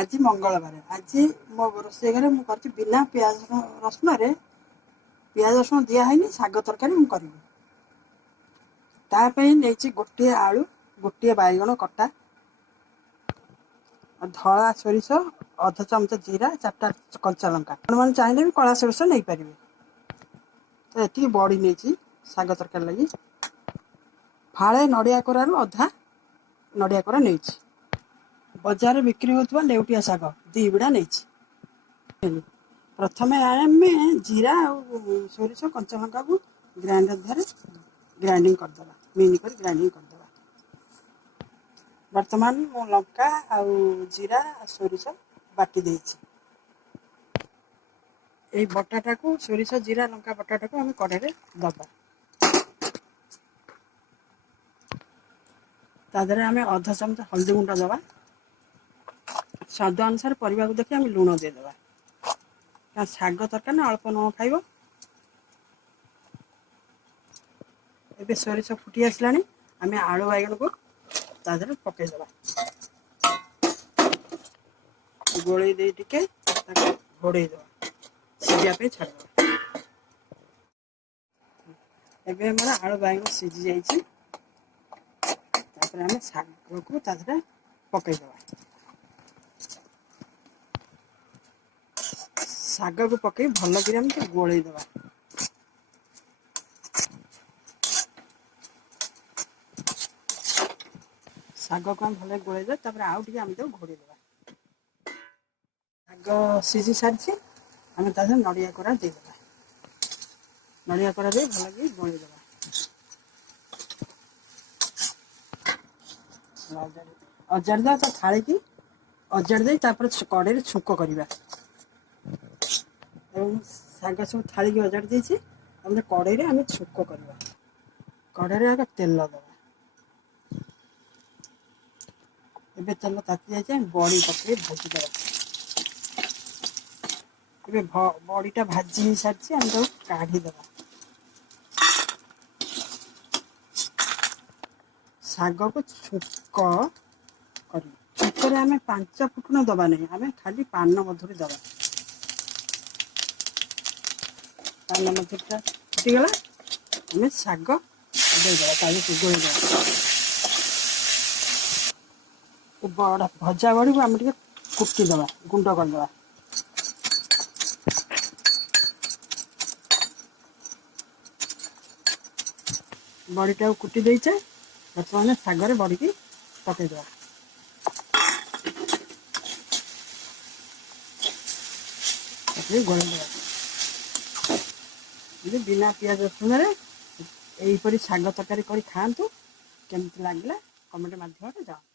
आज मंगलवार आज मो रोषे घरे मुझे बिना पियाज रसुण पियाज रसुण दिखाई शाग तरकारी मुझे नहीं गोटे आलू गोटे बैगण कटा धला सोरिष अध चमच जीरा 4टा कंचा लंका मैंने चाहिए भी कला सोरिष नहीं पारे तो ये बड़ी नहीं शाग तरकारी लगी फाड़े नड़िया कोर अधा नड़िया कोरा नहीं बजार बिक्री होता लेउटिया शाग 2 बिड़ा नहीं प्रथम आम जीरा और सोरिष कंचा लंका को ग्राइंडर द्वारा ग्राइंडिंग करदे मिन कर ग्राइंडिंग करदे बर्तमान मो लंका आ जीरा सोरिष बाटी देछि ए बटाटा को सोरिष जीरा लंका बटाटा को हम कड़े में दबा तादरे आम अध चमच हल्दी गुंड दबा स्वाद अनुसार परिवा को देखिए लुण देदेबा शाग तरकारी ना अल्प लुण खाइब ए सोरिष फुटी आसला आम आलू बैगण को तादरे पकईदे गोल दे टिके घोड़ेद सीझापी छाड़ एबे हमारा आलू बैगण सीझी जाइए आम शाग को तादरे पकईदे शाग को पकई भल कर गोलईदे शाग को हम भले गोलईदे आउ टे आम घोड़ेदे शाग सीझी सारी आम नड़िया कोरा देदेबा नड़िया कोरा दे भल कि गोलईदे अजाड़ दे थाली की अजाड़ दे कड़े छुंक करवा शाग सब थाली की अजाड़ देछि कड़े आम छुंक करवा कड़े आगे तेल दबा एबे तेल ताती जाए बड़ी पकड़े भाजीदे ए बड़ीटा भाजी सारी आम काढ़ीदे शाग को छुंक छुंक आम 5 फुटण दबा नहीं आम खाली पान मधुरी दबा पान मधुरीटा फुटीगला आम शाग देदेबा गोलईदे बड़ा भजा बड़ी को आम टे कुटीदे गुंड करदे बड़ीटा कुटी देचे बर्तमान शागर बड़ी की पकईदे गोलईदे बिना पियाज रसुण यहीपरी शाग तरकारी कर खातु केमती लगे कमेंट माध्यम जाओ।